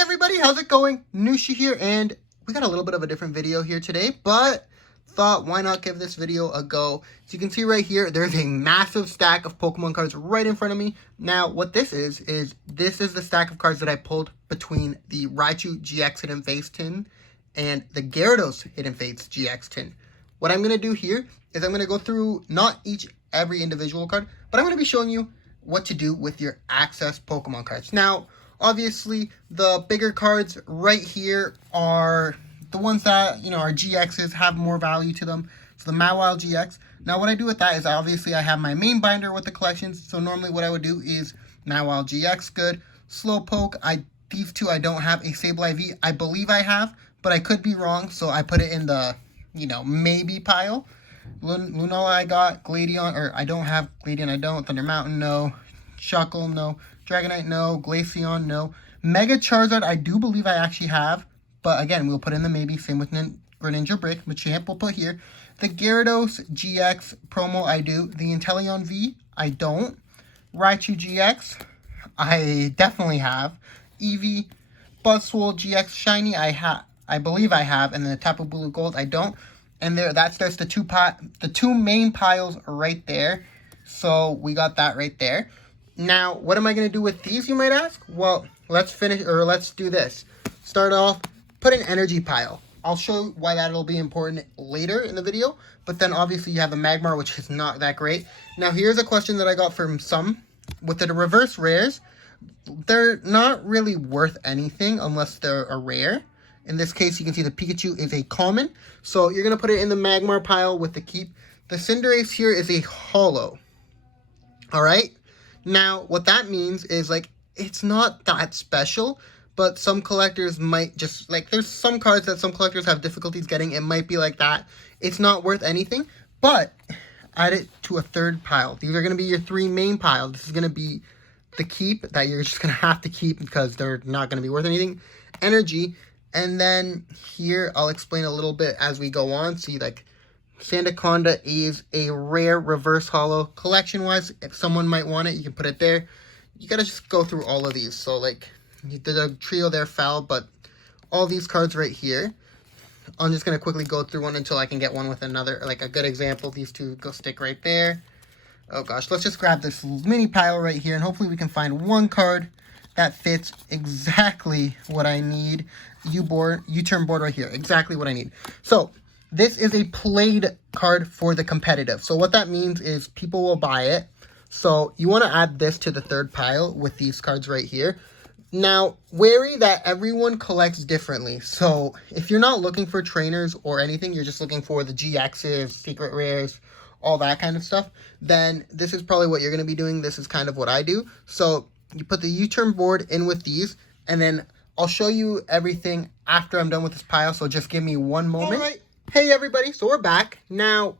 everybody, how's it going? Nushi here, and we got a little bit of a different video here today, but thought why not give this video a go. So you can see right here, there's a massive stack of Pokemon cards right in front of me. Now, what this is this is the stack of cards that I pulled between the Raichu GX Hidden Fates tin and the Gyarados Hidden Fates GX tin. What I'm going to do here is I'm going to go through not every individual card, but I'm going to be showing you what to do with your access Pokemon cards. Now, obviously, the bigger cards right here are the ones that, are GXs, have more value to them. So the Mawile GX. Now, what I do with that is obviously I have my main binder with the collections. So normally what I would do is Mawile GX, good. Slowpoke, these two I don't have. A Sableye V, I believe I have, but I could be wrong. So I put it in the, maybe pile. Lunala I got, Gladion, or I don't have Gladion, I don't. Thunder Mountain, no. Shuckle, no. Dragonite, no. Glaceon, no. Mega Charizard, I do believe I actually have. But again, we'll put in the maybe. Same with Greninja Brick. Machamp we'll put here. The Gyarados GX promo, I do. The Inteleon V, I don't. Raichu GX, I definitely have. Eevee, Buzzwole GX Shiny, I believe I have. And then the Tapu Bulu Gold, I don't. And that starts the two main piles right there. So we got that right there. Now, what am I going to do with these, you might ask? Well, let's do this. Start off, put an energy pile. I'll show why that'll be important later in the video. But then obviously you have the Magmar, which is not that great. Now, here's a question that I got from some. With the reverse rares, they're not really worth anything unless they're a rare. In this case, you can see the Pikachu is a common. So you're going to put it in the Magmar pile with the keep. The Cinderace here is a holo. Alright? Now, what that means is, it's not that special. But some collectors might just, there's some cards that some collectors have difficulties getting. It might be like that. It's not worth anything. But add it to a third pile. These are going to be your three main piles. This is going to be the keep that you're just going to have to keep because they're not going to be worth anything. Energy. And then here, I'll explain a little bit as we go on. See, Sandaconda is a rare reverse holo. Collection-wise, if someone might want it, you can put it there. You got to just go through all of these. So, the trio there fell, but all these cards right here, I'm just going to quickly go through one until I can get one with another, a good example. These two go stick right there. Oh, gosh. Let's just grab this mini pile right here, and hopefully we can find one card that fits exactly what I need. U-turn board right here. Exactly what I need. So, this is a played card for the competitive. So, what that means is people will buy it. So, you want to add this to the third pile with these cards right here. Now, wary that everyone collects differently. So, if you're not looking for trainers or anything, you're just looking for the GXs, secret rares, all that kind of stuff, then this is probably what you're going to be doing. This is kind of what I do. So, you put the U-turn board in with these, and then I'll show you everything after I'm done with this pile, so just give me one moment. All right. Hey, everybody. So, we're back. Now,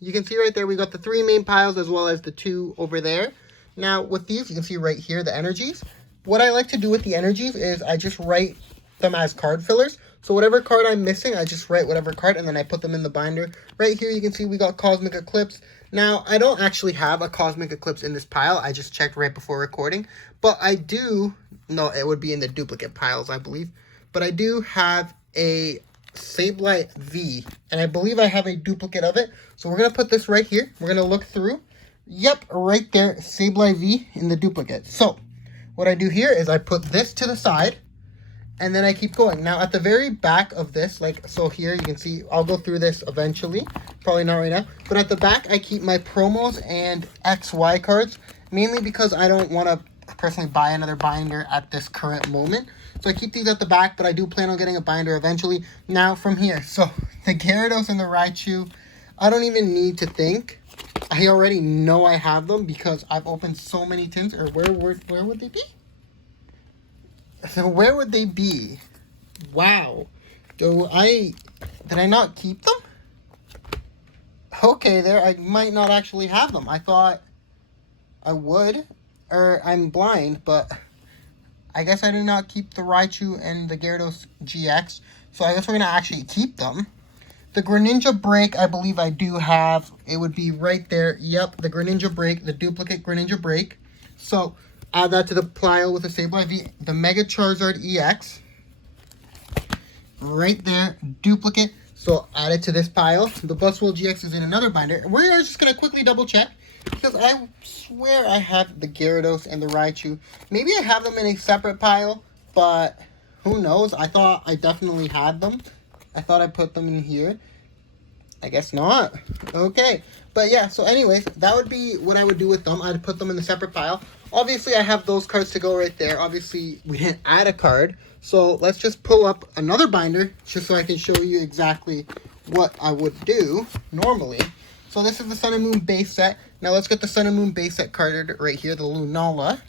you can see right there, we got the three main piles as well as the two over there. Now, with these, you can see right here, the energies. What I like to do with the energies is I just write them as card fillers. So whatever card I'm missing, I just write whatever card, and then I put them in the binder. Right here, you can see we got Cosmic Eclipse. Now, I don't actually have a Cosmic Eclipse in this pile. I just checked right before recording. But I do, no, it would be in the duplicate piles, I believe. But I do have a Sableye V, and I believe I have a duplicate of it. So we're going to put this right here. We're going to look through. Yep, right there, Sableye V in the duplicate. So what I do here is I put this to the side, and then I keep going. Now, at the very back of this, so here, you can see, I'll go through this eventually. Probably not right now. But at the back, I keep my promos and XY cards, mainly because I don't want to personally buy another binder at this current moment. So I keep these at the back, but I do plan on getting a binder eventually. Now, from here, so the Gyarados and the Raichu, I don't even need to think. I already know I have them because I've opened so many tins. Or where would they be? So where would they be? Wow. Did I not keep them? Okay, I might not actually have them. I thought I would. Or I'm blind, but I guess I did not keep the Raichu and the Gyarados GX. So I guess we're going to actually keep them. The Greninja Break, I believe I do have. It would be right there. Yep, the Greninja Break, the duplicate Greninja Break. So add that to the pile with the Sableye, the Mega Charizard EX. Right there, duplicate. So add it to this pile. The Buzzwole GX is in another binder. We're just going to quickly double check, because I swear I have the Gyarados and the Raichu. Maybe I have them in a separate pile, but who knows? I thought I definitely had them. I thought I put them in here. I guess not. Okay. But yeah, so anyways, that would be what I would do with them. I'd put them in a separate pile. Obviously, I have those cards to go right there. Obviously, we didn't add a card. So let's just pull up another binder just so I can show you exactly what I would do normally. So this is the Sun and Moon base set. Now let's get the Sun and Moon base set card right here, the Lunala.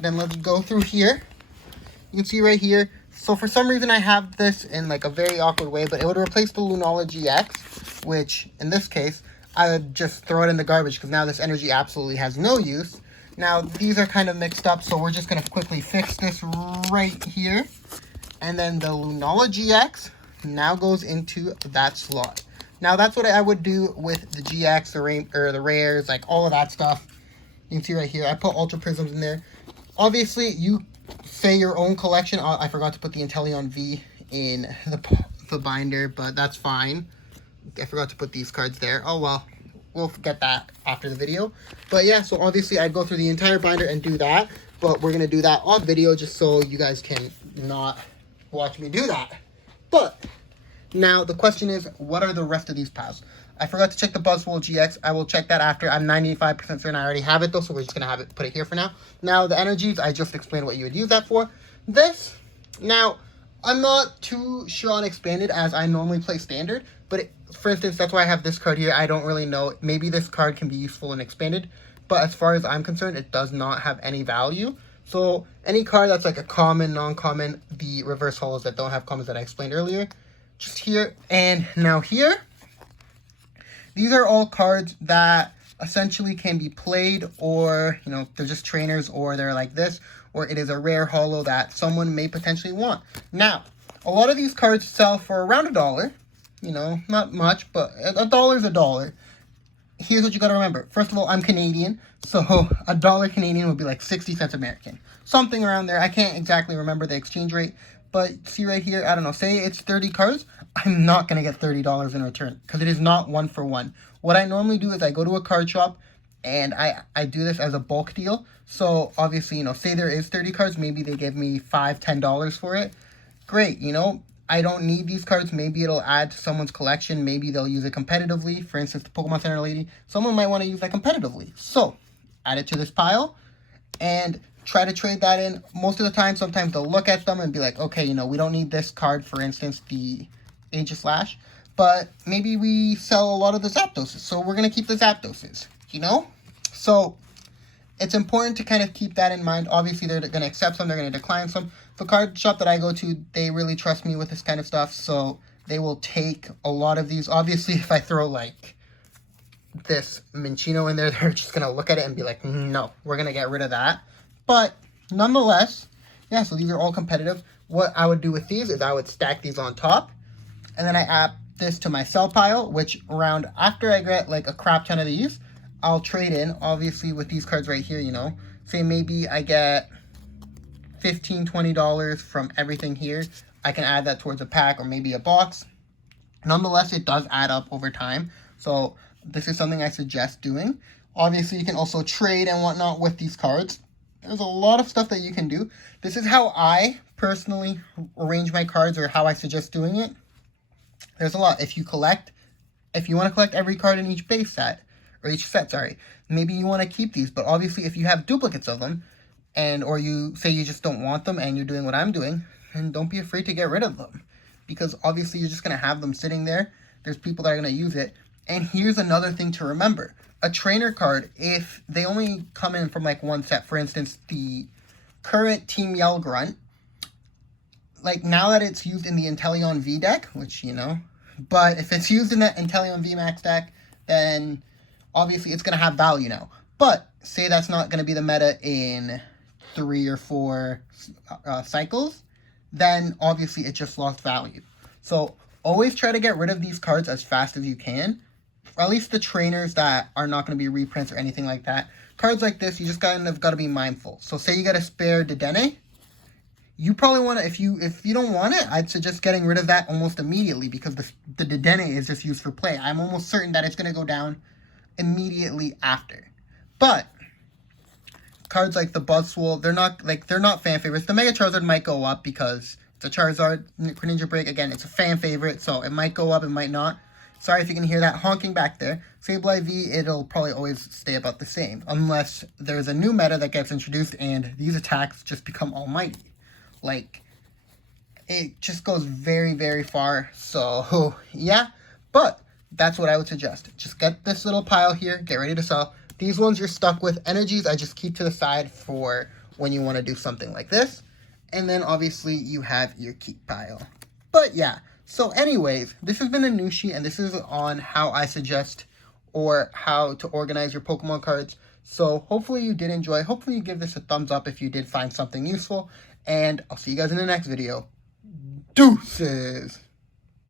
Then let's go through here. You can see right here. So for some reason I have this in like a very awkward way, but it would replace the Lunala GX, which in this case, I would just throw it in the garbage because now this energy absolutely has no use. Now these are kind of mixed up, so we're just going to quickly fix this right here. And then the Lunala GX now goes into that slot. Now that's what I would do with the GX, the rares, like all of that stuff. You can see right here, I put Ultra Prisms in there. Obviously, you say your own collection. I forgot to put the Inteleon V in the binder, but that's fine. I forgot to put these cards there. Oh well, we'll get that after the video. But yeah, so obviously I'd go through the entire binder and do that. But we're going to do that on video just so you guys can not watch me do that. But now the question is, what are the rest of these piles? I forgot to check the Buzzwole GX. I will check that after. I'm 95% certain I already have it though, so we're just going to put it here for now. Now the energies, I just explained what you would use that for. This, now, I'm not too sure on expanded as I normally play standard, but for instance, that's why I have this card here. I don't really know. Maybe this card can be useful in expanded, but as far as I'm concerned, it does not have any value. So any card that's like a common, non-common, the reverse holos that don't have commons that I explained earlier, just here and now here. These are all cards that essentially can be played, or, you know, they're just trainers, or they're like this, or it is a rare holo that someone may potentially want. Now, a lot of these cards sell for around $1. You know, not much, but $1 is $1. Here's what you gotta remember. First of all, I'm Canadian, so $1 Canadian would be like 60 cents American. Something around there. I can't exactly remember the exchange rate, but see right here, I don't know, say it's 30 cards, I'm not going to get $30 in return because it is not one for one. What I normally do is I go to a card shop and I do this as a bulk deal. So obviously, you know, say there is 30 cards, maybe they give me $5, $10 for it. Great, you know, I don't need these cards. Maybe it'll add to someone's collection. Maybe they'll use it competitively. For instance, the Pokemon Center lady, someone might want to use that competitively. So add it to this pile and try to trade that in. Most of the time, sometimes they'll look at them and be like, okay, you know, we don't need this card, for instance, the Aegislash, but maybe we sell a lot of the Zapdoses, so we're going to keep the Zapdoses, you know? So it's important to kind of keep that in mind. Obviously, they're going to accept some, they're going to decline some. The card shop that I go to, they really trust me with this kind of stuff, so they will take a lot of these. Obviously, if I throw, like, this Minccino in there, they're just going to look at it and be like, no, we're going to get rid of that. But nonetheless, yeah, so these are all competitive. What I would do with these is I would stack these on top, and then I add this to my sell pile, which around after I get like a crap ton of these, I'll trade in, obviously, with these cards right here, you know. Say maybe I get $15, $20 from everything here. I can add that towards a pack or maybe a box. Nonetheless, it does add up over time. So this is something I suggest doing. Obviously, you can also trade and whatnot with these cards. There's a lot of stuff that you can do. This is how I personally arrange my cards, or how I suggest doing it. There's a lot. If you want to collect every card in each base set, or each set, sorry, maybe you want to keep these. But obviously, if you have duplicates of them, or you say you just don't want them and you're doing what I'm doing, then don't be afraid to get rid of them. Because obviously, you're just going to have them sitting there. There's people that are going to use it. And here's another thing to remember. A trainer card, if they only come in from like one set, for instance, the current Team Yell Grunt, like now that it's used in the Inteleon V deck, which, you know, but if it's used in the Inteleon V Max deck, then obviously it's going to have value now. But say that's not going to be the meta in 3 or 4 cycles, then obviously it just lost value. So always try to get rid of these cards as fast as you can. Or at least the trainers that are not going to be reprints or anything like that. cards like this, you just kind of got to be mindful. So say you got a spare Dedenne, you probably want to, if you don't want it, I'd suggest getting rid of that almost immediately, because the Dedenne is just used for play. I'm almost certain that it's going to go down immediately after. But cards like the Buzzwole, they're not fan favorites. The Mega Charizard might go up because it's a Charizard. Greninja Break, again, it's a fan favorite, so it might go up, it might not. Sorry if you can hear that honking back there. Sableye V, it'll probably always stay about the same, unless there's a new meta that gets introduced and these attacks just become almighty. Like, it just goes very, very far. So, yeah. But that's what I would suggest. Just get this little pile here. Get ready to sell. These ones you're stuck with. Energies, I just keep to the side for when you want to do something like this. And then, obviously, you have your keep pile. But, yeah. So, anyways, this has been the Nushi, and this is on how I suggest or how to organize your Pokemon cards. So, hopefully you did enjoy. Hopefully you give this a thumbs up if you did find something useful. And I'll see you guys in the next video. Deuces!